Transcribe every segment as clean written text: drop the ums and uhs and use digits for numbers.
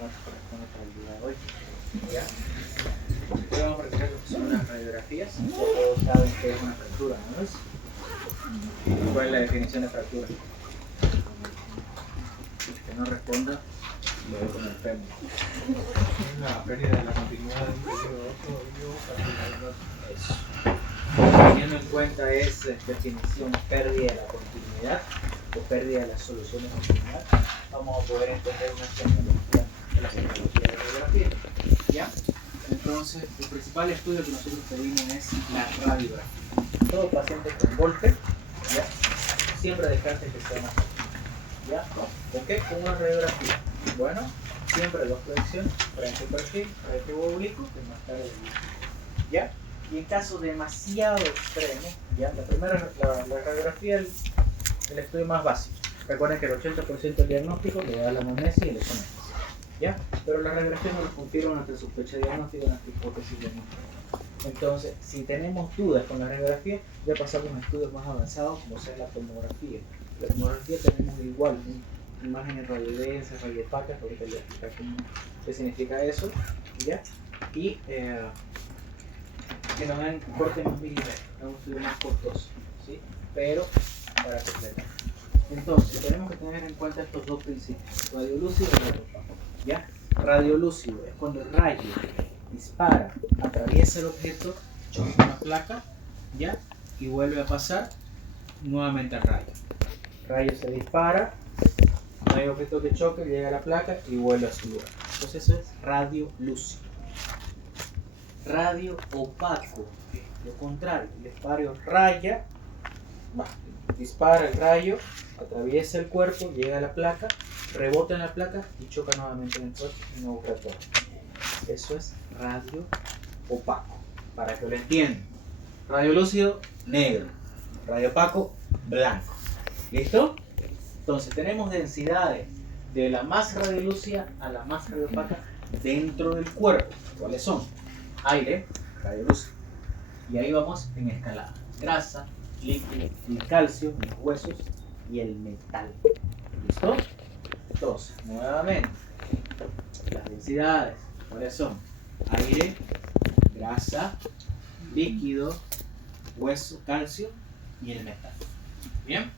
tema que corresponde para el día de hoy. ¿Ya? Hoy vamos a practicar lo que son las radiografías. Ya todos saben qué es una fractura, ¿no es? ¿Cuál es la definición de fractura? El que no responda, lo doy con el premio. La pérdida de la continuidad de un tejido óseo. Eso. Teniendo en cuenta esa definición, pérdida de la continuidad o pérdida de la solución de continuidad, vamos a poder entender una tecnología de la tecnología de radiografía. ¿Ya? Entonces, el principal estudio que nosotros pedimos es la radiografía. Todo paciente con golpe, ¿ya? Siempre descarte que sea más rápido. ¿Ya? ¿Con qué? Con una radiografía. Bueno, siempre dos proyecciones, frente perfil, frente oblicuo, que más tarde ¿ya? Y en casos demasiado extremos, ¿ya? La primera, la radiografía es el estudio más básico. Recuerden que el 80% del diagnóstico le da la anamnesis y el examen. ¿Ya? Pero la radiografía no nos confiere nuestra sospecha diagnóstica, nuestra hipótesis diagnóstica. Entonces, si tenemos dudas con la radiografía, ya pasamos a estudios más avanzados como sea la tomografía. La tomografía tenemos igual imágenes radiodensas, radiopacas, ahorita les voy a explicar qué significa eso, ¿ya? Y que nos dan corte más milimétrico, es un estudio más costoso, ¿sí? Pero para completar. Entonces, tenemos que tener en cuenta estos dos principios, radiolúcido y radiopaco, ¿ya? Radiolúcido es cuando el rayo dispara, atraviesa el objeto, choca con la placa, ¿ya? Y vuelve a pasar nuevamente al rayo. El rayo se dispara, no hay objeto que choque, llega a la placa y vuelve a su lugar. Entonces eso es radiolúcido. Radio opaco, lo contrario, el espacio raya, dispara el rayo, atraviesa el cuerpo, llega a la placa, rebota en la placa y choca nuevamente en el cuerpo y no retorna. Eso es radio opaco, para que lo entiendan. Radio lúcido, negro. Radio opaco, blanco. ¿Listo? Entonces tenemos densidades de la más radiolúcida a la más radiopaca dentro del cuerpo. ¿Cuáles son? Aire, radiolúcido. Y ahí vamos en escalada. Grasa, líquido, el calcio, los huesos y el metal. ¿Listo? Entonces, nuevamente, las densidades, ¿cuáles son? Aire, grasa, líquido, hueso, calcio y el metal. ¿Bien?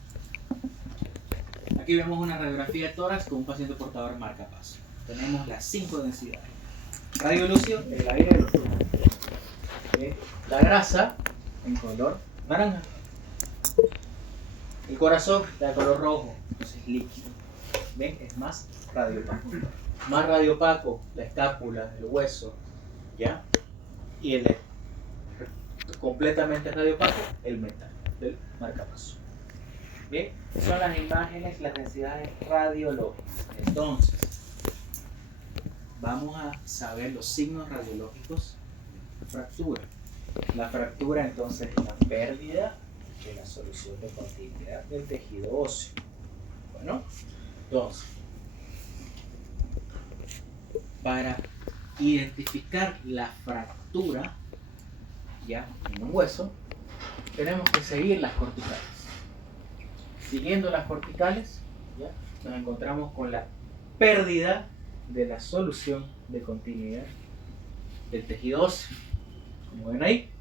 Aquí vemos una radiografía de tórax con un paciente portador de marcapaso. Tenemos las 5 densidades. Radiolúcido, el aire de los pulmones. La grasa en color naranja. El corazón está de color rojo, entonces líquido. ¿Ven? Es más radiopaco. Más radiopaco la escápula, el hueso, ¿ya? Y el completamente radiopaco, el metal del marcapaso. Bien, son las imágenes, las densidades radiológicas. Entonces, vamos a saber los signos radiológicos de fractura. La fractura entonces es la pérdida de la solución de continuidad del tejido óseo. Bueno, entonces, para identificar la fractura ya en un hueso, tenemos que seguir las corticales. Siguiendo las corticales, ¿ya? Nos encontramos con la pérdida de la solución de continuidad del tejido óseo. Como ven ahí,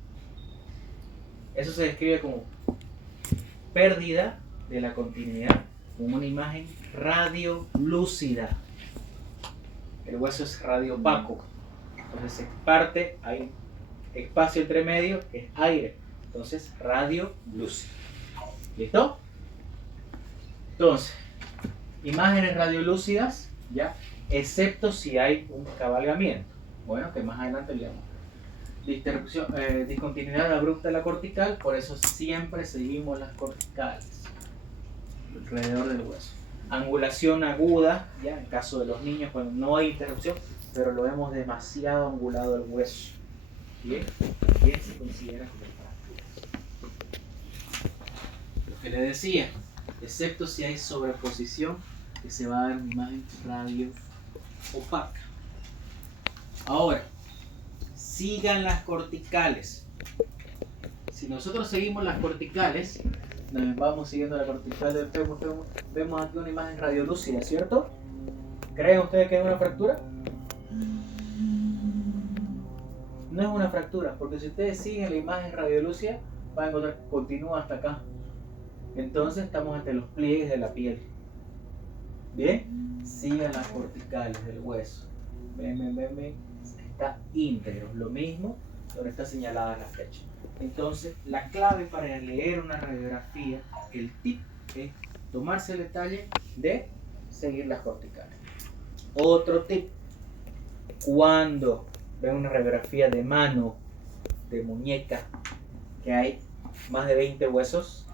eso se describe como pérdida de la continuidad con una imagen radiolúcida. El hueso es radiopaco, entonces se parte, hay espacio entre medio, es aire, entonces radiolúcido. ¿Listo? Entonces, imágenes radiolúcidas, ¿ya? Excepto si hay un cabalgamiento. Bueno, que más adelante le damos. Discontinuidad abrupta de la cortical, por eso siempre seguimos las corticales alrededor del hueso. Angulación aguda, ¿ya? En caso de los niños, cuando no hay interrupción, pero lo vemos demasiado angulado el hueso. Bien, también se considera como fractura. Lo que les decía, excepto si hay sobreposición, que se va a dar una imagen radio opaca. Ahora, sigan las corticales. Si nosotros seguimos las corticales, nos vamos siguiendo la cortical del fémur, vemos aquí una imagen radiolúcida, ¿cierto? ¿Creen ustedes que es una fractura? No es una fractura, porque si ustedes siguen la imagen radiolúcida, van a encontrar que continúa hasta acá. Entonces estamos ante los pliegues de la piel. Bien, sigan las corticales del hueso. Ven. Está íntegro. Lo mismo donde está señalada la flecha. Entonces, la clave para leer una radiografía, el tip es tomarse el detalle de seguir las corticales. Otro tip, cuando ven una radiografía de mano, de muñeca, que hay más de 20 huesos,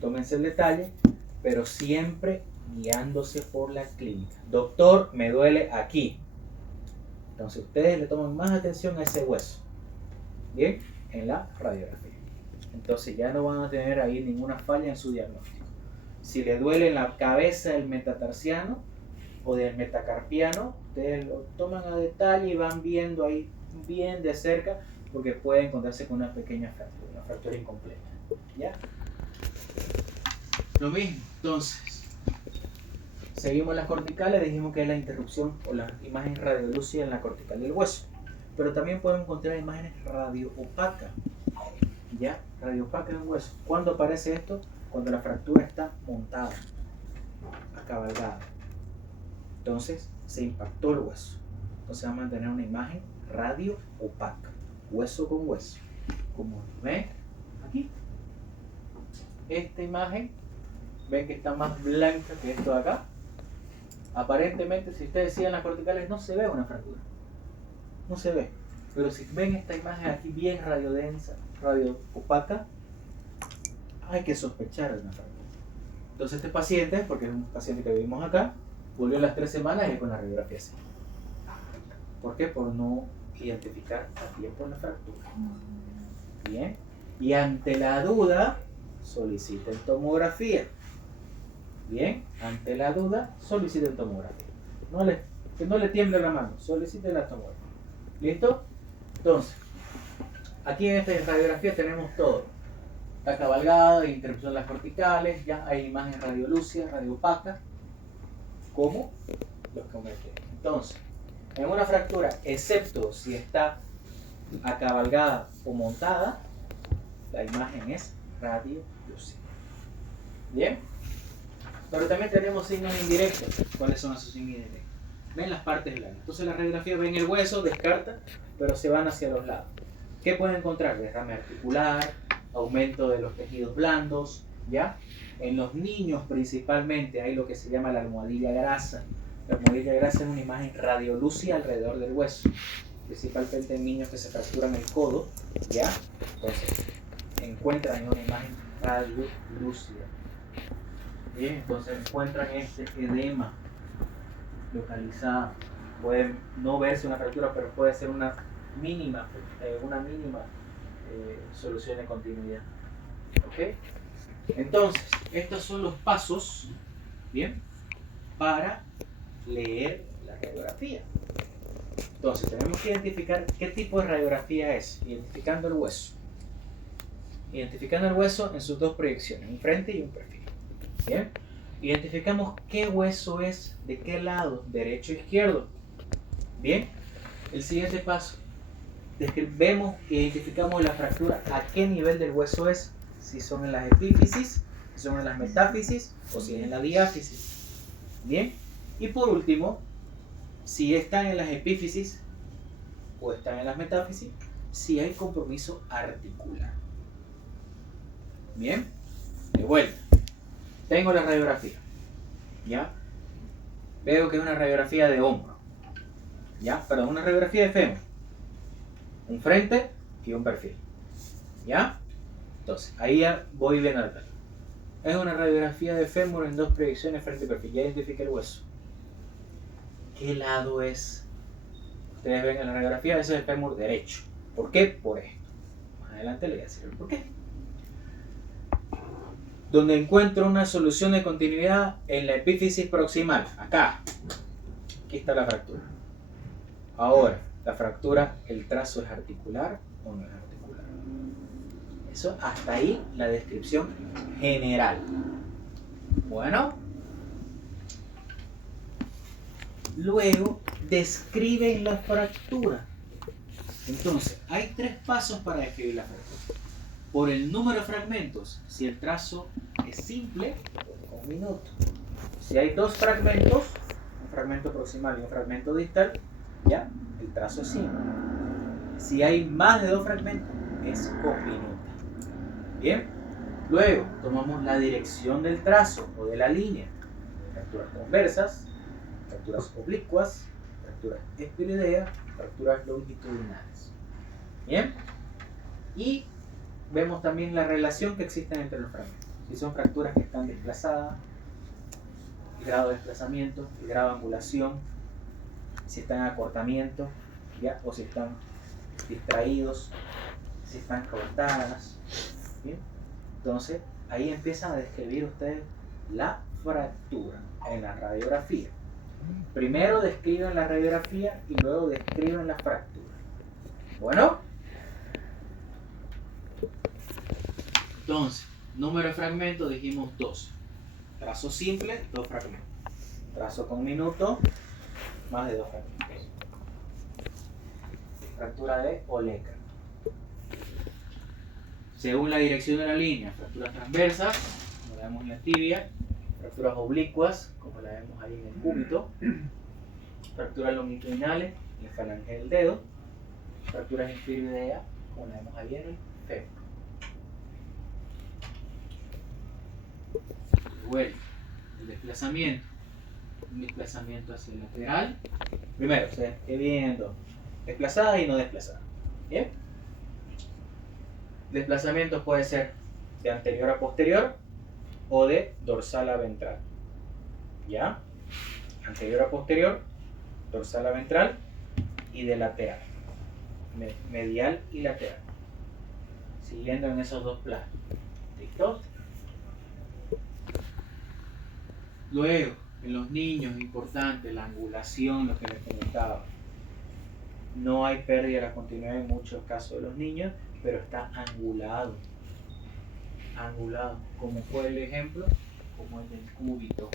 tómense el detalle, pero siempre guiándose por la clínica. Doctor, me duele aquí. Entonces ustedes le toman más atención a ese hueso. Bien, en la radiografía. Entonces ya no van a tener ahí ninguna falla en su diagnóstico. Si le duele en la cabeza del metatarsiano o del metacarpiano, ustedes lo toman a detalle y van viendo ahí bien de cerca, porque puede encontrarse con una pequeña fractura, una fractura incompleta. ¿Ya? Lo mismo, entonces, seguimos las corticales, dijimos que es la interrupción o la imagen radiolúcida en la cortical del hueso. Pero también podemos encontrar imágenes radioopacas. ¿Ya? Radioopacas en hueso. ¿Cuándo aparece esto? Cuando la fractura está montada, acabalgada. Entonces, se impactó el hueso. Entonces vamos a tener una imagen radioopaca, hueso con hueso. Como ven aquí. Esta imagen, ven que está más blanca que esto de acá. Aparentemente, si ustedes siguen las corticales, no se ve una fractura. No se ve. Pero si ven esta imagen aquí bien radiodensa, radioopaca, hay que sospechar de una fractura. Entonces este paciente, porque es un paciente que vimos acá, volvió a las 3 semanas y con la radiografía así. ¿Por qué? Por no identificar a tiempo la fractura. Bien. Y ante la duda, soliciten tomografía. Bien. Ante la duda, soliciten tomografía. Que no le tiemble la mano, soliciten la tomografía. ¿Listo? Entonces, aquí en esta radiografía tenemos todo. Está cabalgada, interrupción de las corticales, ya hay imagen radiolúcida, radiopaca, como los comenté. Entonces, en una fractura, excepto si está acabalgada o montada, la imagen es radiolúcida. ¿Bien? Pero también tenemos signos indirectos. ¿Cuáles son esos signos indirectos? Ven las partes blancas. Entonces la radiografía ven el hueso, descarta, pero se van hacia los lados. ¿Qué pueden encontrar? Derrame articular, aumento de los tejidos blandos, ¿ya? En los niños principalmente hay lo que se llama la almohadilla grasa. La almohadilla grasa es una imagen radiolúcida alrededor del hueso, principalmente en niños que se fracturan el codo, ¿ya? Entonces encuentran una imagen radiolúcida. Bien, entonces encuentran este edema localizado. Puede no verse una fractura, pero puede ser una mínima solución de continuidad. ¿Ok? Entonces, estos son los pasos, ¿bien? Para leer la radiografía. Entonces, tenemos que identificar qué tipo de radiografía es, identificando el hueso. Identificando el hueso en sus dos proyecciones, un frente y un perfil. ¿Bien? Identificamos qué hueso es, de qué lado, derecho o izquierdo. Bien, el siguiente paso, vemos e identificamos la fractura, a qué nivel del hueso es, si son en las epífisis, si son en las metáfisis o si es en la diáfisis. Bien, y por último, si están en las epífisis o están en las metáfisis, si hay compromiso articular. Bien, de vuelta. Tengo la radiografía, ¿ya? Veo que es una radiografía de hombro, ¿ya? Perdón, una radiografía de fémur. Un frente y un perfil, ¿ya? Entonces, ahí ya voy viendo el perfil. Es una radiografía de fémur en dos proyecciones, frente y perfil. Ya identifiqué el hueso. ¿Qué lado es? Ustedes ven en la radiografía, ese es el fémur derecho. ¿Por qué? Por esto. Más adelante les voy a decir el por qué. Donde encuentro una solución de continuidad en la epífisis proximal, acá. Aquí está la fractura. Ahora, la fractura, ¿el trazo es articular o no es articular? Eso, hasta ahí la descripción general. Bueno, Luego, describen la fractura. Entonces, hay 3 pasos para describir la fractura. Por el número de fragmentos, si el trazo es simple, 1 minuto. Si hay 2 fragmentos, un fragmento proximal y un fragmento distal, ya, el trazo es simple. Si hay más de 2 fragmentos, es con minuta. Bien, luego tomamos la dirección del trazo o de la línea. Fracturas conversas, fracturas oblicuas, fracturas espirideas, fracturas longitudinales. Bien, y vemos también la relación que existe entre los fragmentos. Si son fracturas que están desplazadas, el grado de desplazamiento, el grado de angulación, si están en acortamiento, ¿ya? O si están distraídos, si están cortadas. ¿Bien? Entonces, ahí empiezan a describir ustedes la fractura en la radiografía. Primero describen la radiografía y luego describen la fractura. Bueno, entonces, número de fragmentos dijimos 2. Trazo simple, 2 fragmentos. Trazo con minuto, más de 2 fragmentos. Fractura de Olecka. Según la dirección de la línea, fracturas transversas, como la vemos en la tibia, fracturas oblicuas, como la vemos ahí en el cúbito, fracturas longitudinales, en la falange del dedo, fracturas inferiores, como la vemos ahí en el fémur. Bueno, el desplazamiento. Un desplazamiento hacia el lateral. Primero, se viendo desplazada y no desplazada. ¿Bien? Desplazamiento puede ser de anterior a posterior o de dorsal a ventral. ¿Ya? Anterior a posterior, dorsal a ventral y de lateral. Medial y lateral. Siguiendo en esos 2 planos. ¿Listo? Luego, en los niños es importante la angulación, lo que les comentaba. No hay pérdida de la continuidad en muchos casos de los niños, pero está angulado. Angulado, como fue el ejemplo, como el del cúbito.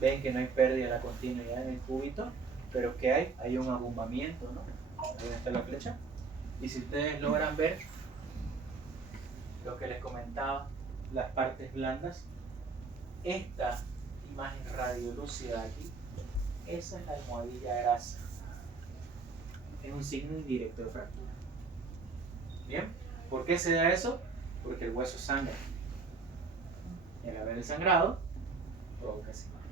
Ven que no hay pérdida de la continuidad en el cúbito, pero que hay un abombamiento, ¿no? Ahí está la flecha. Y si ustedes logran ver lo que les comentaba, las partes blandas, esta imagen radiolúcida aquí, esa es la almohadilla grasa. Es un signo indirecto de fractura. ¿Bien? ¿Por qué se da eso? Porque el hueso sangra. Y al haber el sangrado, provoca esa imagen.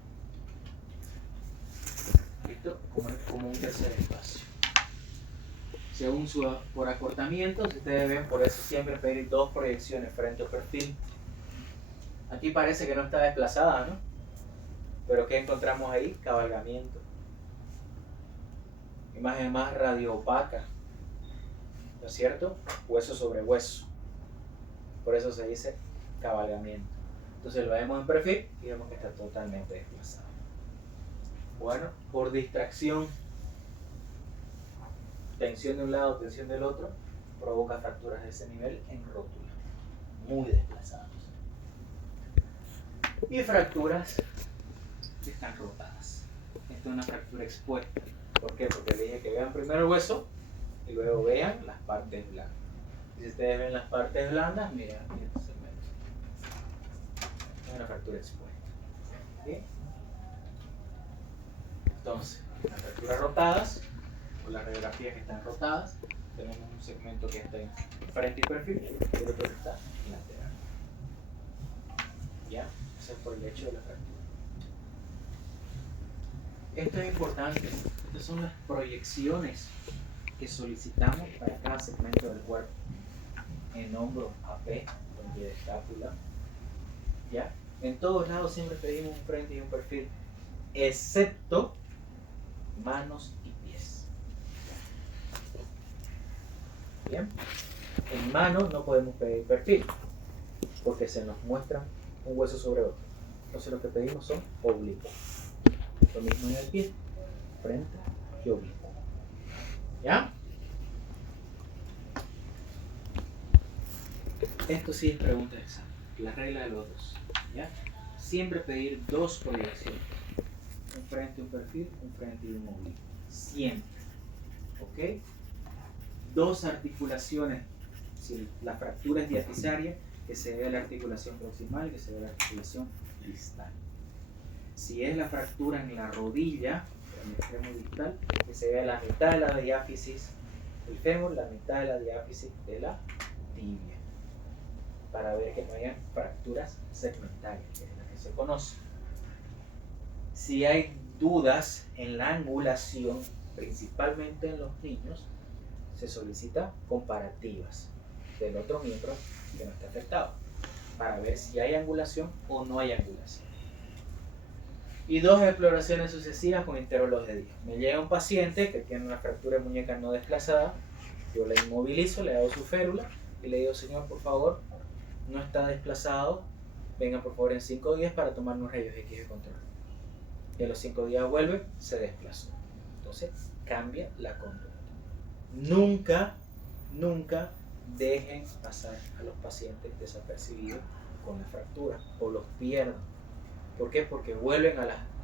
¿Listo? Como un tercer espacio. Según por acortamiento, si ustedes ven, por eso siempre pedir 2 proyecciones frente o perfil. Aquí parece que no está desplazada, ¿no? Pero ¿qué encontramos ahí? Cabalgamiento. Imagen más radioopaca, ¿no es cierto? Hueso sobre hueso. Por eso se dice cabalgamiento. Entonces lo vemos en perfil y vemos que está totalmente desplazado. Bueno, por distracción, tensión de un lado, tensión del otro, provoca fracturas de ese nivel en rótula, muy desplazados. Y fracturas que están rotadas. Esta es una fractura expuesta. ¿Por qué? Porque le dije que vean primero el hueso y luego vean las partes blandas. Y si ustedes ven las partes blandas, miren aquí este segmento. Es una fractura expuesta. ¿Sí? Entonces, las fracturas rotadas, o las radiografías que están rotadas, tenemos un segmento que está en frente y perfil y el otro que está en lateral. ¿Ya? Eso es por el hecho de la fractura. Esto es importante. Estas son las proyecciones que solicitamos para cada segmento del cuerpo. En hombro, AP, con pie de escápula. ¿Ya? En todos lados siempre pedimos un frente y un perfil, excepto manos y pies. Bien. En manos no podemos pedir perfil, porque se nos muestra un hueso sobre otro. Entonces lo que pedimos son oblicuos. Lo mismo en el pie, frente y oblicuo. ¿Ya? Esto sí es pregunta de examen. La regla de los 2. ¿Ya? Siempre pedir 2 proyecciones. frente, un perfil, un frente y un oblicuo. Siempre. ¿Ok? Dos articulaciones. Si la fractura es diafisaria, que se vea la articulación proximal y que se vea la articulación distal. Si es la fractura en la rodilla, en el extremo distal, que se vea la mitad de la diáfisis del fémur, la mitad de la diáfisis de la tibia, para ver que no haya fracturas segmentarias, que es la que se conoce. Si hay dudas en la angulación, principalmente en los niños, se solicita comparativas del otro miembro que no está afectado, para ver si hay angulación o no hay angulación. Y dos exploraciones sucesivas con intervalos de días. Me llega un paciente que tiene una fractura de muñeca no desplazada, yo le inmovilizo, le hago su férula y le digo, señor, por favor, no está desplazado, venga por favor en 5 días para tomar unos rayos X de control. Y a los 5 días vuelve, se desplazó. Entonces cambia la conducta. Nunca dejen pasar a los pacientes desapercibidos con la fractura o los pierdan. ¿Por qué? Porque vuelven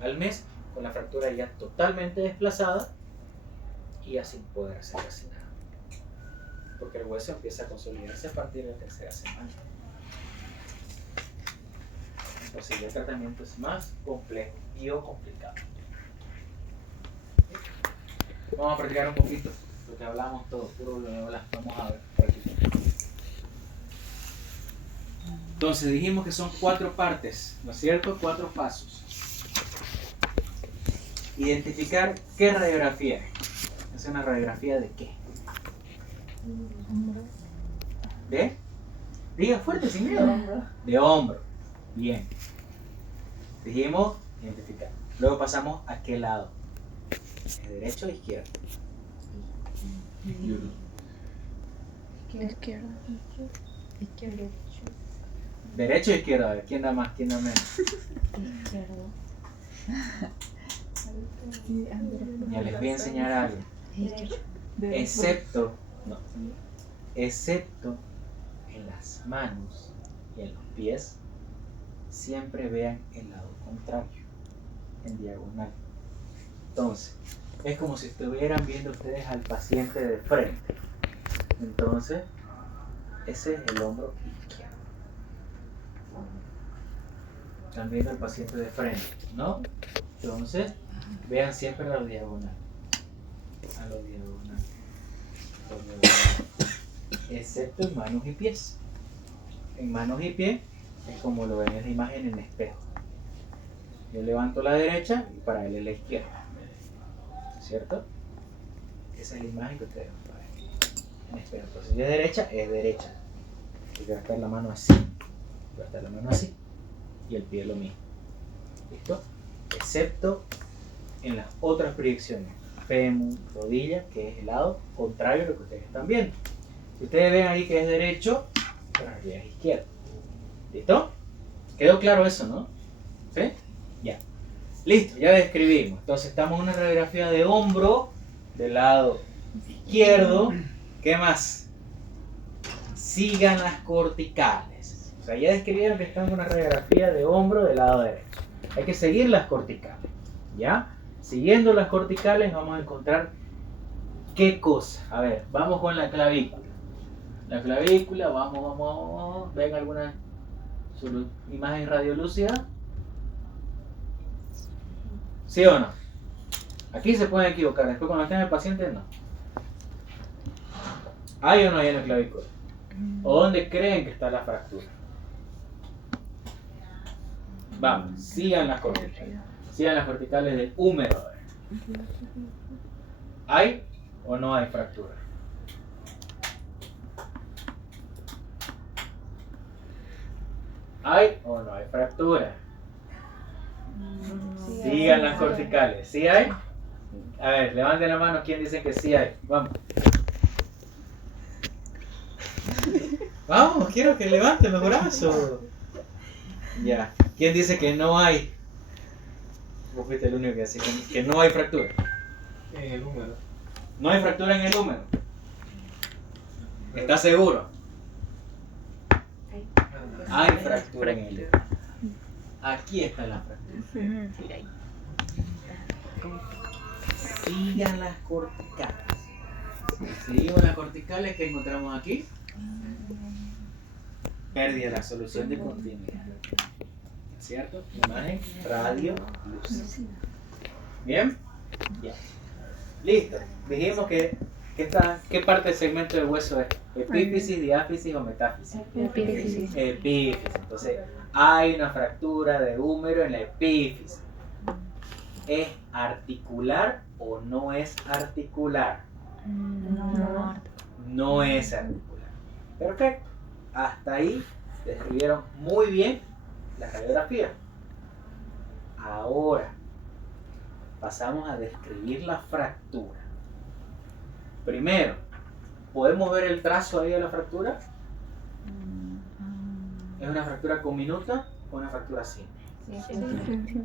al mes con la fractura ya totalmente desplazada y ya sin poder hacer casi nada. Porque el hueso empieza a consolidarse a partir de la tercera semana. Entonces ya el tratamiento es más complejo y o complicado. Vamos a practicar un poquito lo que hablamos todo, puro lo vamos a ver practicar. Entonces dijimos que son 4 partes, ¿no es cierto? 4 pasos. Identificar qué radiografía es. ¿Es una radiografía de qué? ¿De? Diga fuerte, sin miedo. De hombro. Bien. Dijimos identificar. Luego pasamos a qué lado. ¿Es derecho o izquierdo? Izquierda. Derecho o izquierdo. A ver, ¿quién da más? ¿Quién da menos? Izquierdo. Ya les voy a enseñar algo. Excepto en las manos y en los pies, siempre vean el lado contrario, en diagonal. Entonces, es como si estuvieran viendo ustedes al paciente de frente. Entonces, ese es el hombro izquierdo. Están viendo al paciente de frente, ¿no? Entonces, vean siempre a lo diagonal. A lo diagonal. Excepto en manos y pies. En manos y pies es como lo ven en la imagen en espejo. Yo levanto la derecha y para él es la izquierda. ¿Cierto? Esa es la imagen que ustedes van a ver en espejo. Entonces, si es derecha. Y voy a estar la mano así. Voy a estar la mano así. Y el pie lo mismo. ¿Listo? Excepto en las otras proyecciones. Fémur, rodilla, que es el lado contrario a lo que ustedes están viendo. Si ustedes ven ahí que es derecho, pero en realidad es izquierdo. ¿Listo? ¿Quedó claro eso, no? ¿Sí? Ya. Listo, ya describimos. Entonces estamos en una radiografía de hombro del lado izquierdo. ¿Qué más? Sigan las corticales. O sea, ya describieron que estamos en una radiografía de hombro del lado derecho. Hay que seguir las corticales. ¿Ya? Siguiendo las corticales vamos a encontrar qué cosa. A ver, vamos con la clavícula. La clavícula, vamos. ¿Ven alguna imagen radiolúcida? ¿Sí o no? Aquí se pueden equivocar. Después cuando estén el paciente, no. ¿Hay o no hay en la clavícula? ¿O dónde creen que está la fractura? Vamos, sigan las corticales. Sigan las corticales del húmero. ¿Hay o no hay fractura? ¿Hay o no hay fractura? Sigan las corticales. ¿Sí hay? A ver, levanten la mano. ¿Quién dice que sí hay? Vamos. Vamos, quiero que levanten los brazos. Ya. ¿Quién dice que no hay? Vos fuiste el único que dice que no hay fractura. En el húmero. No hay fractura en el húmero. ¿Estás seguro? Hay fractura en el húmero. Aquí está la fractura. Sigan las corticales. Seguimos las corticales que encontramos aquí. Pérdida de la solución de continuidad. ¿Cierto? Imagen, radio, luz. ¿Bien? Ya. Listo. Dijimos que ¿qué parte del segmento del hueso es? ¿Epífisis, diáfisis o metáfisis? Epífisis. Epífisis. Entonces, hay una fractura de húmero en la epífisis. ¿Es articular o no es articular? No es articular. Perfecto. Hasta ahí describieron muy bien la radiografía. Ahora pasamos a describir la fractura. Primero, ¿podemos ver el trazo ahí de la fractura? ¿Es una fractura comminuta o una fractura simple?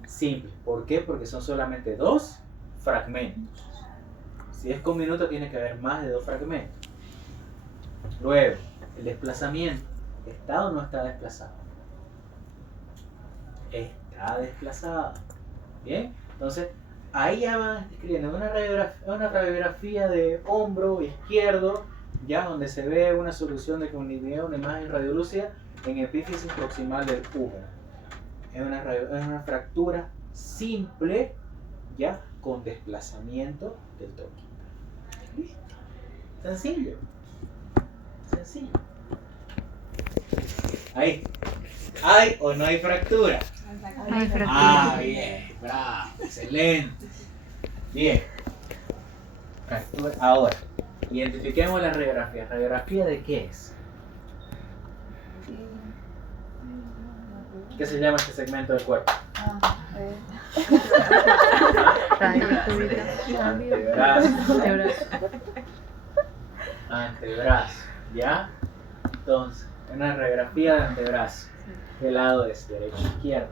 Simple. ¿Por qué? Porque son solamente dos fragmentos. Si es comminuta tiene que haber más de dos fragmentos. Luego, el desplazamiento. ¿Está o no está desplazado? Está desplazado. ¿Bien? Entonces, ahí ya van escribiendo una radiografía de hombro izquierdo, ya donde se ve una solución de continuidad, una imagen radiolúcida en epífisis proximal del húmero. Es una fractura simple, ya con desplazamiento del toque. ¿Listo? Sencillo. Sencillo. Ahí. ¿Hay o no hay fractura? Hay fractura. Ah, bien, bravo, excelente. Bien. Fractura. Ahora, identifiquemos la radiografía. ¿Radiografía de qué es? ¿Qué se llama este segmento del cuerpo? Antebrazo. ¿Ya? Entonces, una radiografía de antebrazo. ¿Qué lado es? ¿Derecho o izquierdo?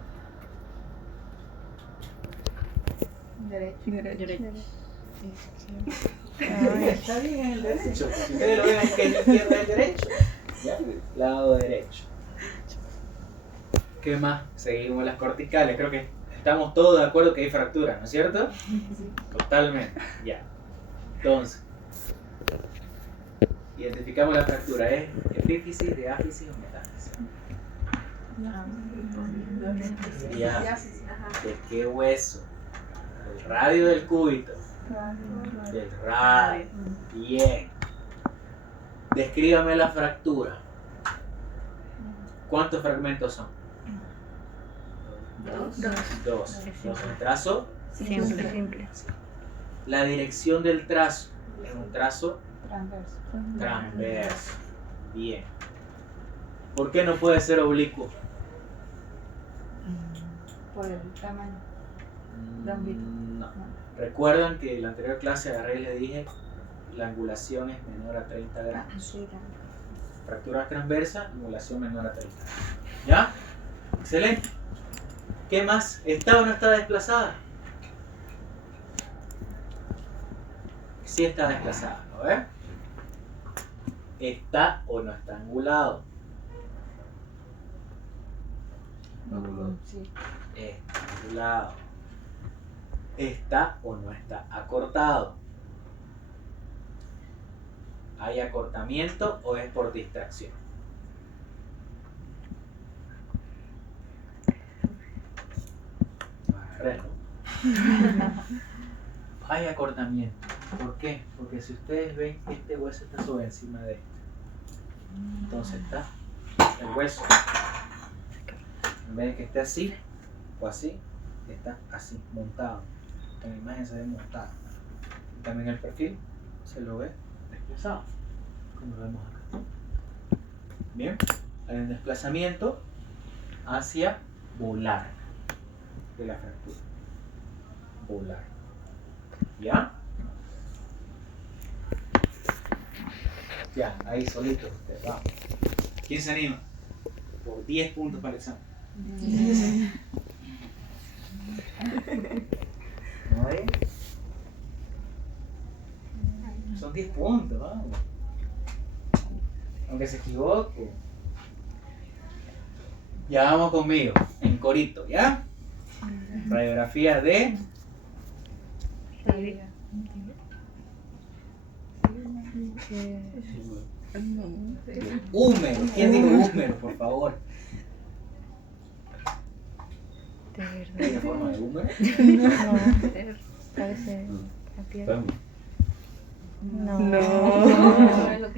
Derecho. Está bien el derecho. Si ustedes lo ven que es izquierda es derecho. ¿Ya? Lado derecho. ¿Qué más? Seguimos las corticales. Creo que estamos todos de acuerdo que hay fractura, ¿no es cierto? Totalmente. Ya. Entonces, identificamos la fractura. ¿Es epífisis, diáfisis o metáfisis? Diáfisis. ¿De qué hueso? Del radio del cúbito. Del radio. Bien. Descríbame la fractura. ¿Cuántos fragmentos son? Dos. ¿Un trazo? Simple. La dirección del trazo es un trazo transverso. Bien. ¿Por qué no puede ser oblicuo? Por el tamaño. No. Recuerdan que en la anterior clase agarré y les dije la angulación es menor a 30 grados. Fractura transversa, angulación menor a 30 grados. ¿Ya? Excelente. ¿Qué más? ¿Está o no está desplazada? Sí está desplazada, ¿no ves? ¿Está o no está angulado? Sí. Está angulado. ¿Está o no está acortado? ¿Hay acortamiento o es por distracción? Hay acortamiento. ¿Por qué? Porque si ustedes ven, este hueso está sobre encima de este. Entonces está el hueso. En vez de que esté así o así, está así, montado. En la imagen se ve montado. Y también el perfil se lo ve desplazado, como lo vemos acá. Bien, hay un desplazamiento hacia volar de la fractura. Volar. ¿Ya? Ya, ahí solito. Vamos. ¿Quién se anima? Por 10 puntos para el examen. ¿No hay? Son 10 puntos, vamos. Aunque se equivoque. Ya vamos conmigo, en corito, ¿ya? Radiografía de Tibia. Húmero. ¿Quién dijo húmero, por favor? De verdad. ¿Tiene forma de húmero? No, parece la piel. Fémur. No.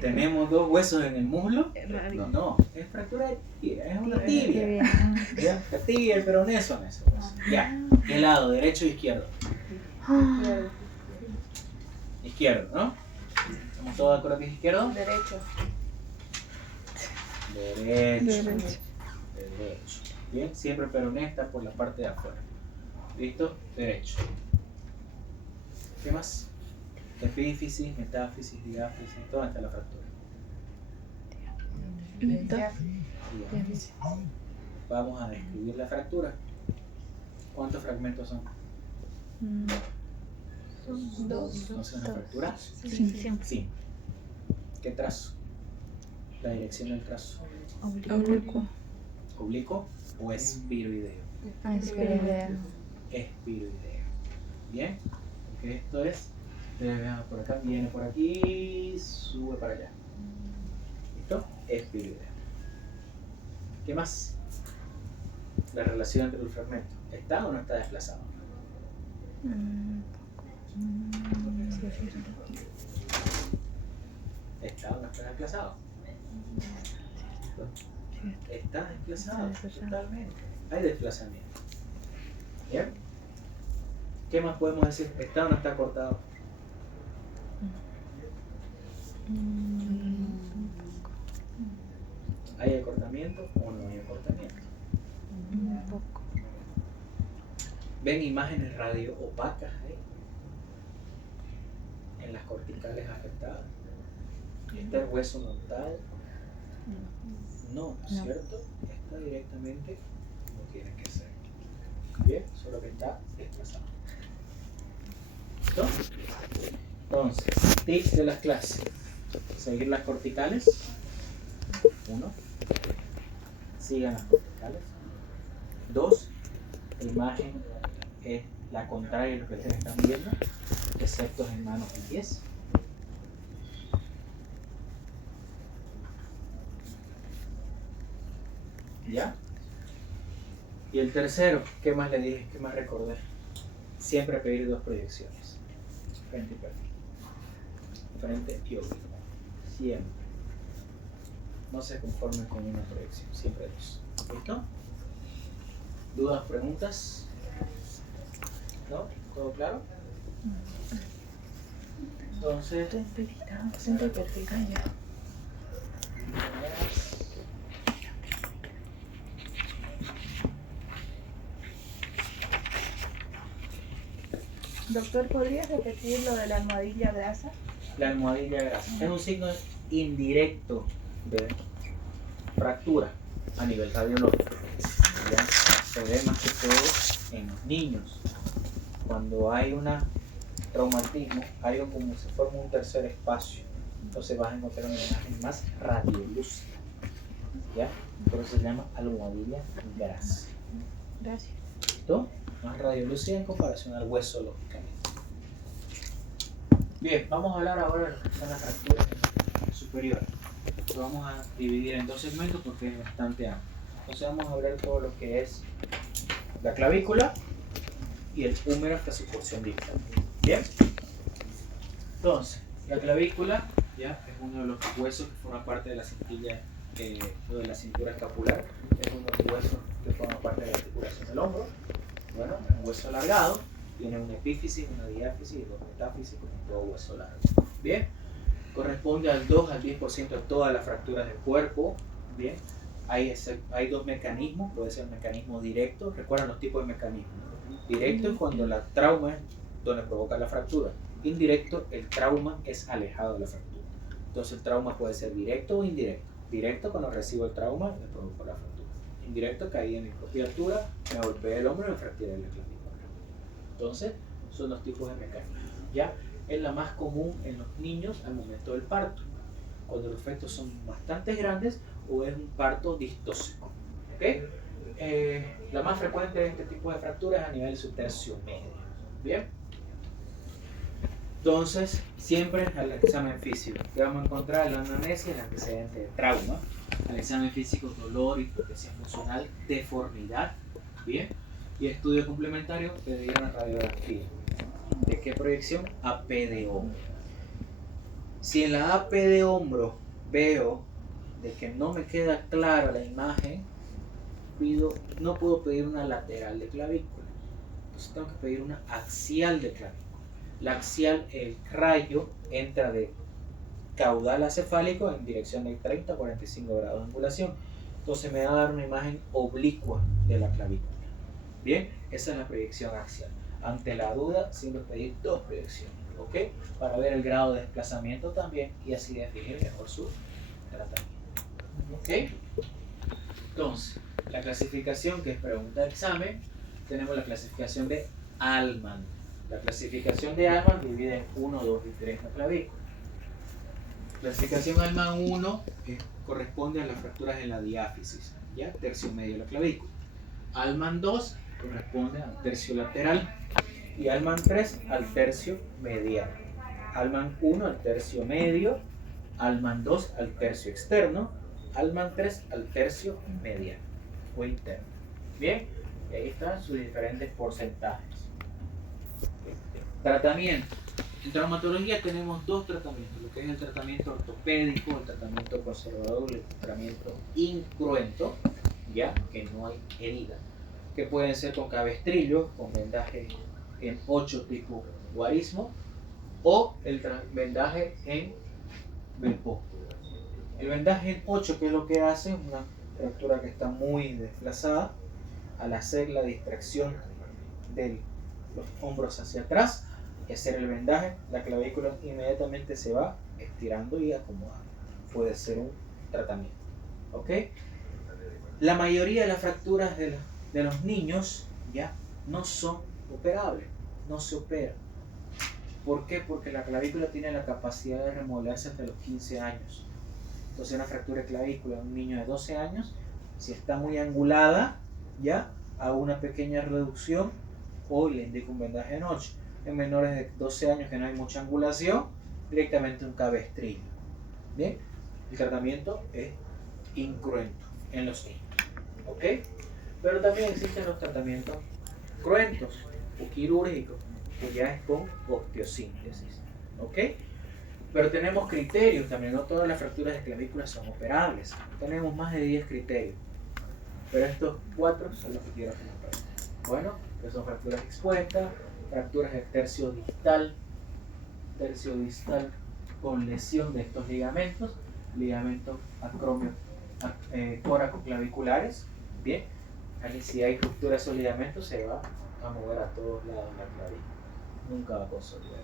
¿Tenemos dos huesos en el muslo? No. No, es fractura de tibia, es una Qué tibia. bien. ¿Ya? La tibia y el peroné son eso. Pues. Ya. ¿Qué lado? ¿Derecho o izquierdo? Izquierdo, ¿no? ¿Estamos todos de acuerdo que es izquierdo? Derecho. Derecho. Derecho. Bien, siempre el peroné está por la parte de afuera. ¿Listo? Derecho. ¿Qué más? Epífisis, metáfisis, diáfisis, ¿dónde está la fractura? Diáfisis. Vamos a describir la fractura. ¿Cuántos fragmentos son? Dos. ¿No es una fractura? Sí. Sí. ¿Qué trazo? La dirección del trazo. Oblicuo. ¿Oblicuo o espiroideo? Ah, espera. Espiroideo. Bien, porque esto es, ustedes vean por acá, viene por aquí, sube para allá. ¿Listo? Espiroideo. ¿Qué más? La relación entre los fragmentos. ¿Está o no está desplazado? Sí, es cierto. ¿Está o no está desplazado? Está desplazado, Está desplazado. totalmente. Hay desplazamiento. ¿Bien? ¿Qué más podemos decir? ¿Está o no está cortado? ¿Hay acortamiento o no hay acortamiento? Un poco. ¿Ven imágenes radio opacas ahí? En las corticales afectadas. ¿Está el hueso montado? No, ¿cierto? Está directamente como tiene que ser. Bien, solo que está desplazado. ¿Listo? Entonces, tips de las clases. Seguir las corticales. 1. Sigan las corticales. 2. La imagen es la contraria de lo que ustedes están viendo, excepto en manos y pies. ¿Ya? Y el tercero, ¿qué más le dije? ¿Qué más recordé? Siempre pedir 2 proyecciones. Frente y perfil. Frente y oblicuo. Siempre. No se conformen con una proyección, siempre 2. ¿Listo? ¿Dudas, preguntas? ¿No? ¿Todo claro? Entonces, Frente y perfil. Ah, ya. Doctor, ¿podrías repetir lo de la almohadilla grasa? la almohadilla grasa es un signo indirecto de fractura a nivel radiológico. ¿Ya? Se ve más que todo en los niños. Cuando hay un traumatismo, hay como se forma un tercer espacio. Entonces vas a encontrar una imagen más radiolúcida. ¿Ya? Por eso se llama almohadilla grasa. Gracias. ¿Listo? Más radiolúcida en comparación al hueso, lógicamente. Bien, vamos a hablar ahora de lo que son las fracturas superiores. Lo vamos a dividir en 2 segmentos porque es bastante amplio. Entonces vamos a ver todo lo que es la clavícula y el húmero hasta su porción distal. Bien. Entonces, la clavícula ya es uno de los huesos que forma parte de la cintilla o de la cintura escapular. Es uno de los huesos que forma parte de la articulación del hombro. Bueno, es un hueso alargado, tiene una epífisis, una diáfisis y 2 metáfisis como todo hueso largo. Bien, corresponde al 2 al 10% de todas las fracturas del cuerpo. Bien, hay 2 mecanismos, puede ser un mecanismo directo. Recuerdan los tipos de mecanismos. Directo es cuando la trauma es donde provoca la fractura. Indirecto, el trauma es alejado de la fractura. Entonces el trauma puede ser directo o indirecto. Directo, cuando recibo el trauma, me provoca la fractura. Indirecto, caí en mi propia altura, me golpeé el hombro y me fracturé la clavícula. Entonces, son los tipos de mecanismos. ¿Ya? Es la más común en los niños al momento del parto, cuando los efectos son bastante grandes o es un parto distóxico. ¿Okay? La más frecuente de este tipo de fracturas es a nivel subtercio medio. ¿Bien? Entonces, siempre al examen físico, que vamos a encontrar en la anamnesis el antecedente de trauma, al examen físico dolor, hipotesia funcional, deformidad, bien, y estudio complementario pedir una radiografía. ¿De qué proyección? AP de hombro. Si en la AP de hombro veo de que no me queda clara la imagen, no puedo pedir una lateral de clavícula, entonces tengo que pedir una axial de clavícula. La axial, el rayo entra de caudal acefálico en dirección de 30 a 45 grados de angulación, entonces me va a dar una imagen oblicua de la clavícula. Bien, esa es la proyección axial. Ante la duda, siempre pedir dos proyecciones, ¿ok? Para ver el grado de desplazamiento también y así definir mejor su tratamiento, ¿ok? Entonces, la clasificación, que es pregunta de examen, tenemos la clasificación de Allman. La clasificación de Allman divide en 1, 2 y 3 la clavícula. Clasificación Allman 1 corresponde a las fracturas en la diáfisis, ¿ya? Tercio medio de la clavícula. Allman 2 corresponde al tercio lateral y Allman 3 al tercio medial. Allman 1 al tercio medio, Allman 2 al tercio externo, Allman 3 al tercio medial o interno. Bien, y ahí están sus diferentes porcentajes. Tratamiento. En traumatología tenemos dos tratamientos, lo que es el tratamiento ortopédico, el tratamiento conservador y el tratamiento incruento, ya que no hay herida, que pueden ser con cabestrillo, con vendaje en 8 tipo guarismo, o el vendaje en Belpo. El vendaje en 8, que es lo que hace una fractura que está muy desplazada, al hacer la distracción de los hombros hacia atrás y hacer el vendaje, la clavícula inmediatamente se va estirando y acomodando. Puede ser un tratamiento, ¿ok? La mayoría de las fracturas de los niños ya no son operables, no se operan. ¿Por qué? Porque la clavícula tiene la capacidad de remodelarse hasta los 15 años. Entonces una fractura de clavícula en un niño de 12 años, si está muy angulada, ya hago una pequeña reducción o le indico un vendaje en 8. En menores de 12 años que no hay mucha angulación, directamente un cabestrillo. Bien, el tratamiento es incruento en los niños, ¿ok? Pero también existen los tratamientos cruentos o quirúrgicos, que ya es con osteosíntesis, ¿ok? Pero tenemos criterios también, no todas las fracturas de clavícula son operables. Tenemos más de 10 criterios, pero estos 4 son los que quiero que nos pregunten. Bueno, que son fracturas expuestas, fracturas de tercio distal con lesión de estos ligamentos acromio coracoclaviculares. Bien, ahí si hay ruptura de esos ligamentos se va a mover a todos lados la clavícula, nunca va a consolidar.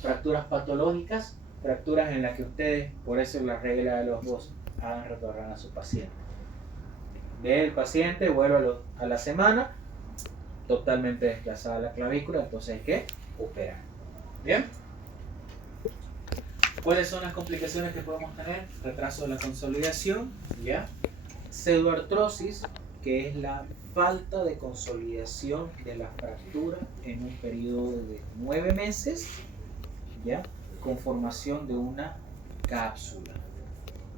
Fracturas patológicas, fracturas en las que ustedes, por eso la regla de los 2, hagan retornar a su paciente. Ve el paciente, vuelve a la semana, totalmente desplazada la clavícula, entonces hay que operar. ¿Bien? ¿Cuáles son las complicaciones que podemos tener? Retraso de la consolidación, ¿ya? Pseudoartrosis, que es la falta de consolidación de la fractura en un periodo de 9 meses, ¿ya? Con formación de una cápsula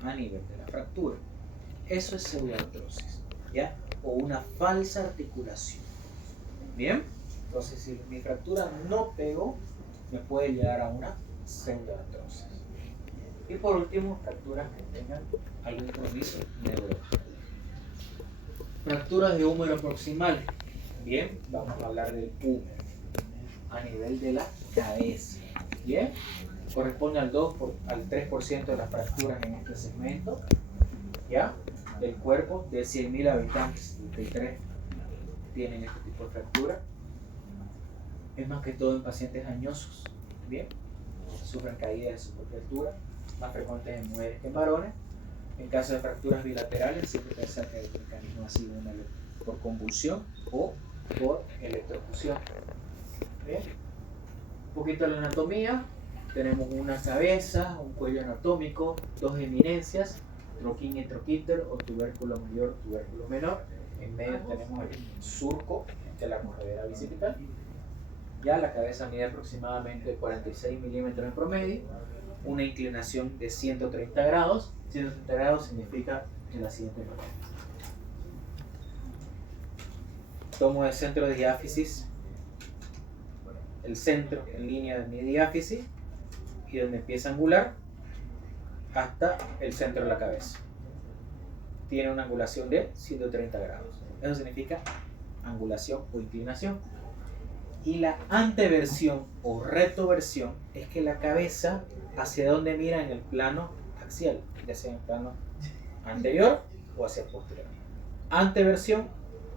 a nivel de la fractura. Eso es pseudoartrosis, ¿ya? O una falsa articulación. Bien, entonces si mi fractura no pegó, me puede llegar a una pseudoartrosis. Y por último, fracturas que tengan algún compromiso neurológico. Fracturas de húmero proximal. Bien, vamos a hablar del húmero a nivel de la cabeza. Bien, corresponde al 3% de las fracturas en este segmento, ¿ya? Del cuerpo. De 100.000 habitantes, 33 tienen este tipo de fractura. Es más que todo en pacientes añosos, bien, sufren caídas de su propia altura, más frecuentes en mujeres que en varones. En caso de fracturas bilaterales, siempre pensar que el mecanismo ha sido por convulsión o por electrocución. Bien, un poquito de la anatomía. Tenemos una cabeza, un cuello anatómico, dos eminencias, troquín y troquíter o tubérculo mayor, tubérculo menor. En medio tenemos el surco de la corredera bicipital. Ya la cabeza mide aproximadamente 46 milímetros en promedio, una inclinación de 130 grados. 130 grados significa de la siguiente manera. Tomo el centro de diáfisis, el centro en línea de mi diáfisis, y donde empieza a angular hasta el centro de la cabeza. Tiene una angulación de 130 grados. Eso significa angulación o inclinación. Y la anteversión o retroversión es que la cabeza hacia donde mira en el plano axial, ya sea en el plano anterior o hacia el posterior. Anteversión,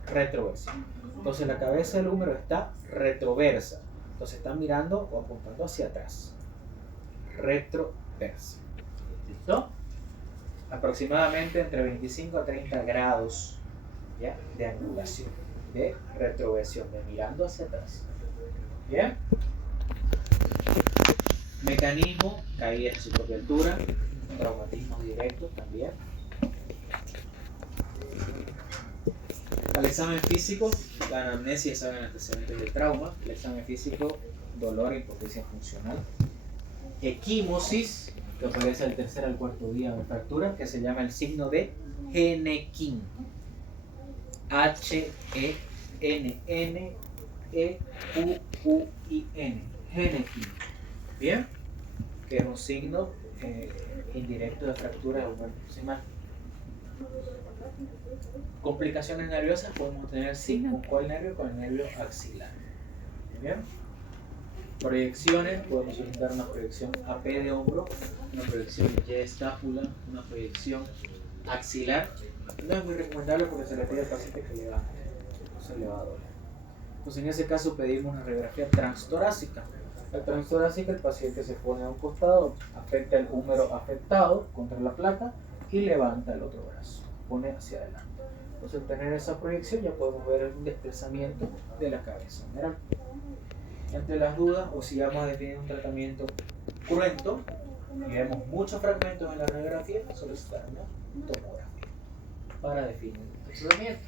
retroversión. Entonces la cabeza del húmero está retroversa. Entonces está mirando o apuntando hacia atrás. Retroversa. ¿Listo? Aproximadamente entre 25 a 30 grados, ¿ya?, de angulación, de retroversión, de mirando hacia atrás. ¿Bien? Mecanismo, caída de su propia altura, traumatismos directos también. Al examen físico, la anamnesia saben antecedentes del trauma. El examen físico, dolor e impotencia funcional. Equimosis, que aparece al tercer al cuarto día de fractura, que se llama el signo de Henekin. H-E-N-N-E-Q-U-I-N. Henekin. Bien, que es un signo indirecto de fractura de húmero proximal. Complicaciones nerviosas podemos tener sí, ¿con cuál nervio? Con el nervio axilar. Bien. Proyecciones, podemos solicitar una proyección AP de hombro, una proyección Y escápula, una proyección axilar. No es muy recomendable porque se le pide al paciente que levante, no se le va a doler. Entonces en ese caso pedimos una radiografía transtorácica. La transtorácica, el paciente se pone a un costado, afecta el húmero afectado contra la placa y levanta el otro brazo, pone hacia adelante. Entonces al tener esa proyección ya podemos ver un desplazamiento de la cabeza. ¿Verdad? Entre las dudas, o si vamos a definir un tratamiento cruento y vemos muchos fragmentos en la radiografía, solicitar una tomografía para definir el tratamiento.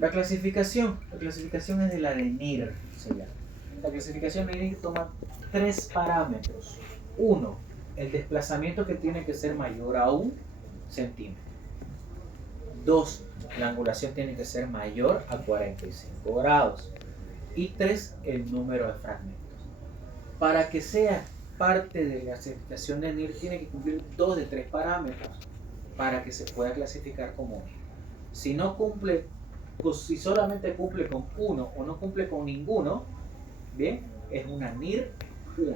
La clasificación es de la de NIR, se llama. La clasificación de NIR toma 3 parámetros. 1, el desplazamiento que tiene que ser mayor a 1 centímetro. 2, la angulación tiene que ser mayor a 45 grados. Y 3, el número de fragmentos. Para que sea parte de la clasificación de NIR tiene que cumplir 2 de 3 parámetros para que se pueda clasificar como NIR. Si no cumple, pues si solamente cumple con uno o no cumple con ninguno, bien, es una NIR 1.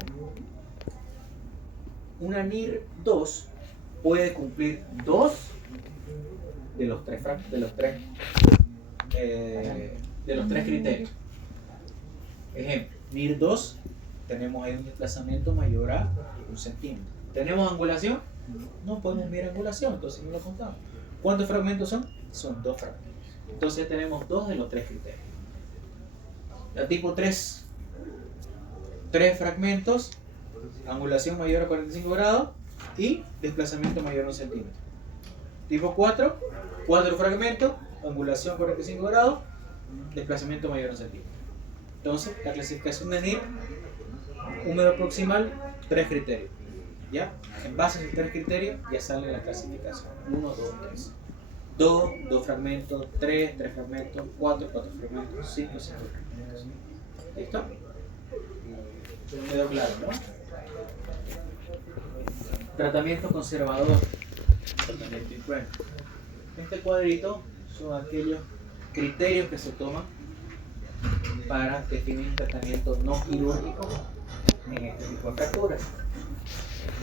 Una NIR 2 puede cumplir 2 de los tres criterios. Ejemplo, NIR 2, tenemos ahí un desplazamiento mayor a 1 centímetro. ¿Tenemos angulación? No podemos ver angulación, entonces no lo contamos. ¿Cuántos fragmentos son? Son 2 fragmentos. Entonces tenemos 2 de los 3 criterios. La tipo 3, 3 fragmentos, angulación mayor a 45 grados y desplazamiento mayor a 1 centímetro. Tipo 4, 4 fragmentos, angulación 45 grados, desplazamiento mayor a 1 centímetro. Entonces, la clasificación de NIR, húmero proximal, 3 criterios. ¿Ya? En base a esos 3 criterios ya sale la clasificación. 1, 2, 3. 2 fragmentos, 3 fragmentos, 4 fragmentos, 5 fragmentos. ¿Listo? Quedó claro, ¿no? Tratamiento conservador. Tratamiento influente. Este cuadrito son aquellos criterios que se toman para definir un tratamiento no quirúrgico en este tipo de fracturas.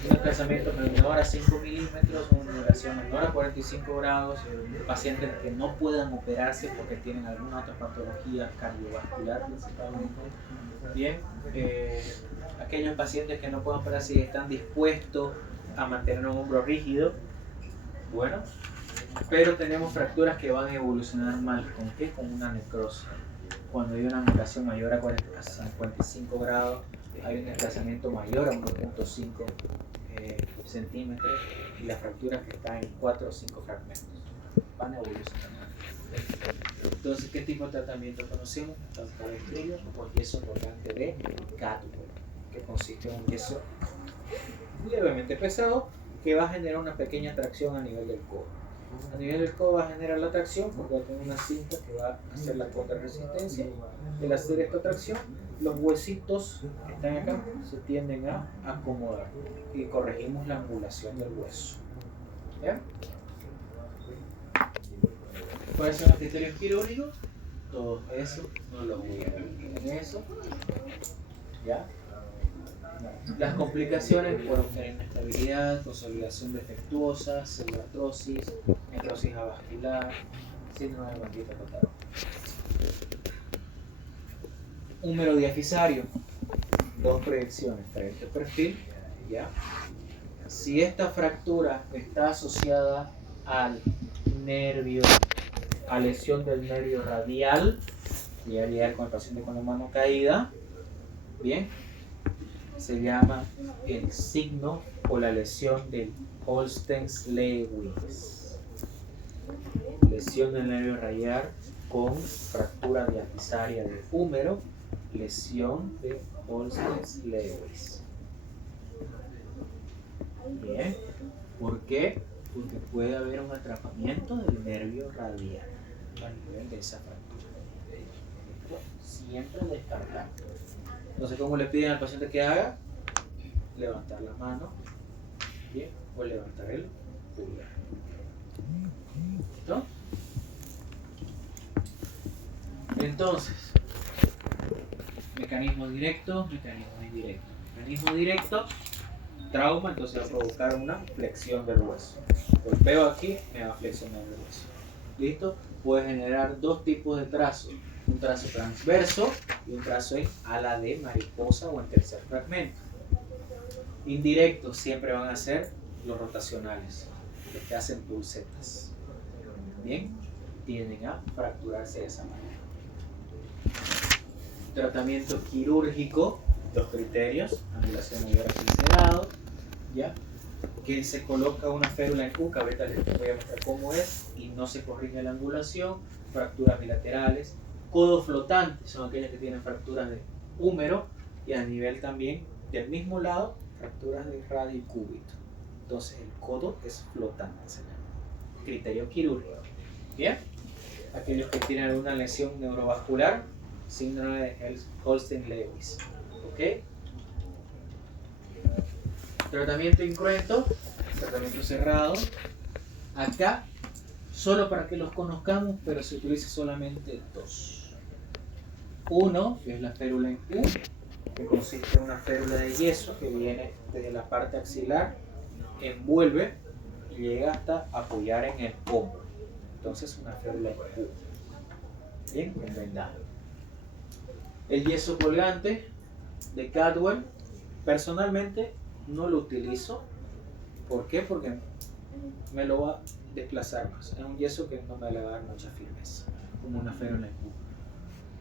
Un desplazamiento menor a 5 milímetros, una angulación menor a 45 grados, pacientes que no puedan operarse porque tienen alguna otra patología cardiovascular principalmente. Bien, aquellos pacientes que no puedan operarse y están dispuestos a mantener un hombro rígido, bueno, pero tenemos fracturas que van a evolucionar mal. ¿Con qué? Con una necrosis. Cuando hay una angulación mayor a 45 grados, hay un desplazamiento mayor a 1.5 centímetros y las fracturas que están en 4 o 5 fragmentos van a evolucionar. Entonces, ¿qué tipo de tratamiento conocemos? Calostrillo o yeso colgante de Cadwell, que consiste en un yeso levemente pesado que va a generar una pequeña tracción a nivel del codo. A nivel del codo va a generar la tracción porque va a tener una cinta que va a hacer la contrarresistencia. Al hacer esta tracción, los huesitos que están acá se tienden a acomodar y corregimos la angulación del hueso. ¿Ya? ¿Cuáles son los criterios quirúrgicos? Todo eso no lo voy a ver en eso. ¿Ya? Las complicaciones pueden tener inestabilidad, consolidación defectuosa, celulartrosis, necrosis avascular, síndrome de bandita total. Húmero diafisario, dos proyecciones, frente perfil, ¿ya? Si esta fractura está asociada al nervio, a lesión del nervio radial, y a lidiar con el paciente con la mano caída, bien, se llama el signo o la lesión del Holstein-Lewis. Lesión del nervio radial con fractura diafisaria del húmero, lesión de Holstein-Lewis. Bien, ¿por qué? Porque puede haber un atrapamiento del nervio radial a nivel de esa fractura. Siempre descartar. Entonces, ¿cómo le piden al paciente que haga? Levantar la mano, bien, o levantar el pulgar. ¿Listo? Entonces, mecanismo directo, mecanismo indirecto. Mecanismo directo, trauma, entonces va a provocar una flexión del hueso. Golpeo aquí, me va a flexionar el hueso. ¿Listo? Puede generar dos tipos de trazos. Un trazo transverso y un trazo en ala de mariposa o en tercer fragmento. Indirectos siempre van a ser los rotacionales, los que hacen pulsetas. Bien, tienden a fracturarse de esa manera. Tratamiento quirúrgico, dos criterios, angulación mayor a 15 grados, ¿ya? Que se coloca una férula en U, que ahorita les voy a mostrar cómo es, y no se corrige la angulación, fracturas bilaterales. Codo flotante son aquellas que tienen fracturas de húmero y a nivel también del mismo lado, fracturas de radio y cúbito. Entonces el codo es flotante, se llama. Criterio quirúrgico. Bien, aquellos que tienen alguna lesión neurovascular, síndrome de Holstein-Lewis. ¿Ok? Tratamiento incruento, tratamiento cerrado. Acá, solo para que los conozcamos, pero se utiliza solamente dos. Uno, que es la férula en U, que consiste en una férula de yeso que viene desde la parte axilar, envuelve y llega hasta apoyar en el hombro. Entonces, una férula en U. Bien, con vendaje. El yeso colgante de Cadwell, personalmente no lo utilizo. ¿Por qué? Porque me lo va a desplazar más. Es un yeso que no me le va a dar mucha firmeza, como una férula en U.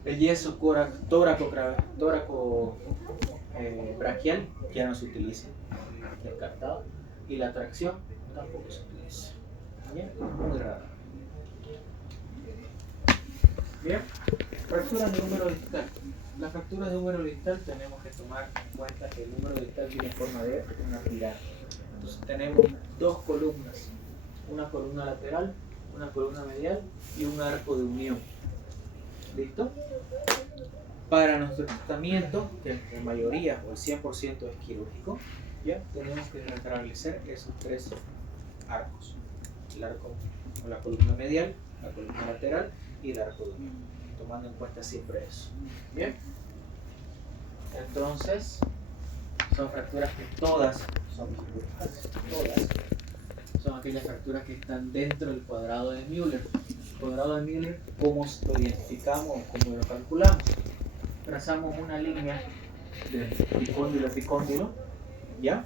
El yeso tóraco braquial ya no se utiliza, descartado. Y la tracción tampoco se utiliza. Bien, muy raro. Bien, fracturas de húmero distal. Las fracturas de húmero distal tenemos que tomar en cuenta que el húmero distal tiene forma de una pirámide. Entonces tenemos dos columnas, una columna lateral, una columna medial y un arco de unión. ¿Listo? Para nuestro tratamiento, que en mayoría o el 100% es quirúrgico, ya tenemos que restablecer esos tres arcos. El arco o la columna medial, la columna lateral y el arco de unión, tomando en cuenta siempre eso. Bien, entonces son fracturas que todas son quirúrgicas, todas son aquellas fracturas que están dentro del cuadrado de Müller. El cuadrado de Müller, ¿cómo lo identificamos? ¿Cómo lo calculamos? Trazamos una línea de epicóndilo a epicóndilo, ¿ya?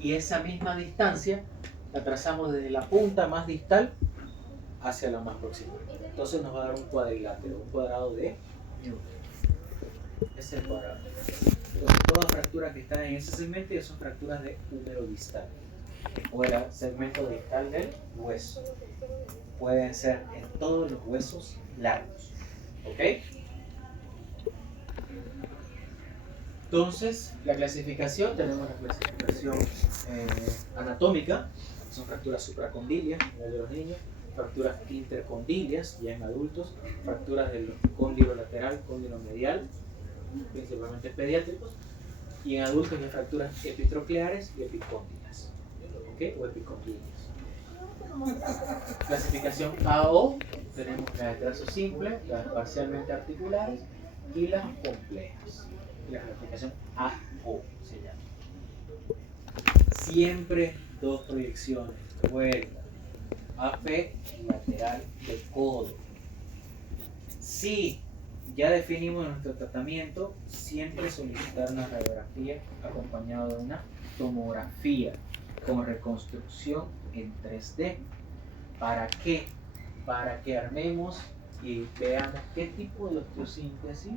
Y esa misma distancia la trazamos desde la punta más distal hacia la más proximal. Entonces nos va a dar un cuadrilátero, un cuadrado de Müller. Ese es el cuadrado. Entonces todas fracturas que están en ese segmento ya son fracturas de húmero distal. o el segmento distal del hueso. Pueden ser en todos los huesos largos. ¿Ok? Entonces, la clasificación, tenemos la clasificación anatómica, que son fracturas supracondilias, a nivel de los niños, fracturas intercondilias, ya en adultos, fracturas del cóndilo lateral, cóndilo medial, principalmente pediátricos, y en adultos hay fracturas epitrocleares y epicóndilas, ¿ok? O epicondilias. Clasificación AO, tenemos las de trazo simple, las parcialmente articulares y las complejas. La clasificación AO se llama. Siempre dos proyecciones, vuelta, AP lateral del codo. Si ya definimos nuestro tratamiento, siempre solicitar una radiografía acompañada de una tomografía con reconstrucción en 3D. ¿Para qué? Para que armemos y veamos qué tipo de osteosíntesis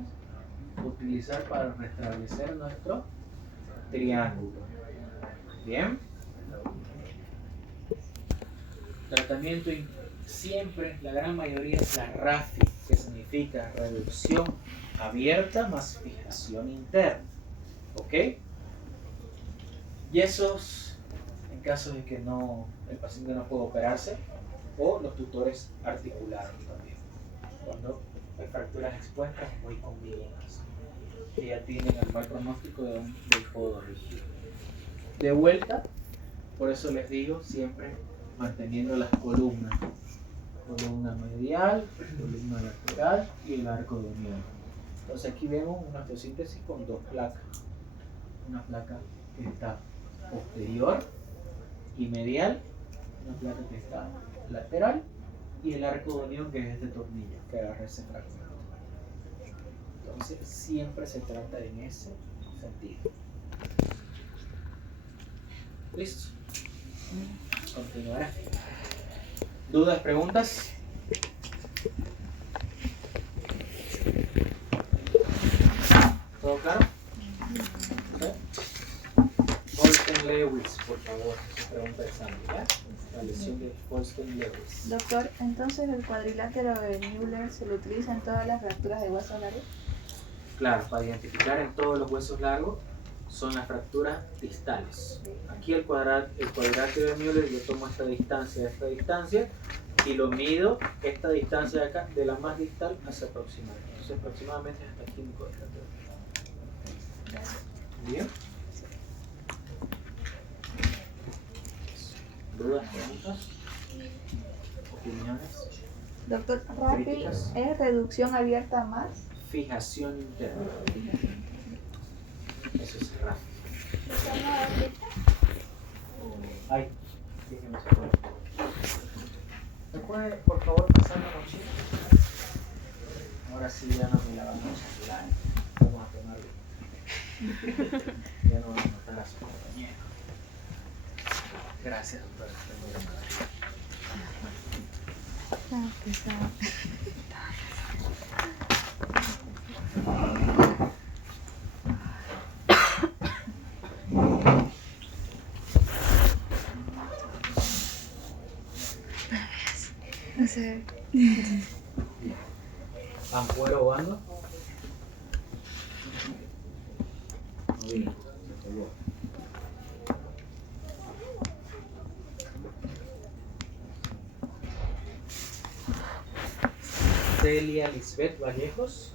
utilizar para restablecer nuestro triángulo. Bien. Tratamiento siempre, la gran mayoría es la RAFI, que significa reducción abierta más fijación interna. ¿Ok? Y esos, en caso de que el paciente no pueda operarse, o los tutores articulares también, cuando hay fracturas expuestas muy combinadas, que ya tienen el mal pronóstico del codo rígido. De vuelta, por eso les digo, siempre manteniendo las columnas. Columna medial, columna lateral y el arco de unión. Entonces aquí vemos una osteosíntesis con dos placas. Una placa que está posterior y medial, una placa que está lateral y el arco de unión, que es este tornillo que agarra ese fragmento. Entonces siempre se trata en ese sentido. ¿Listo? Continuará. ¿Dudas, preguntas? ¿Todo claro? ¿Sí? Holsten Lewis, por favor. Esa pregunta de Sandy, ¿ya? La lesión de Holsten Lewis. Doctor, entonces el cuadrilátero de Müller se lo utiliza en todas las fracturas de hueso largo. Claro, para identificar en todos los huesos largos son las fracturas distales. Aquí el cuadrilátero de Müller, yo tomo esta distancia y lo mido esta distancia de acá, de la más distal hacia proximal. Entonces aproximadamente hasta aquí mi cuadrilátero. ¿Bien? ¿Dudas, preguntas? ¿Opiniones? Doctor, RAFI ¿Críticas? es reducción abierta más. Fijación interna. Eso es RAF. Ay, déjeme sacar. ¿Me puede, por favor, pasar la mochila? Ahora sí ya no me la vamos a hablar. Vamos a tomarlo. Ya no vamos a matar a su compañero. Gracias, doctora. Ah, pesado. No sé. ¿Ampuero bando? Muy bien, por favor. Celia Lisbeth Vallejos.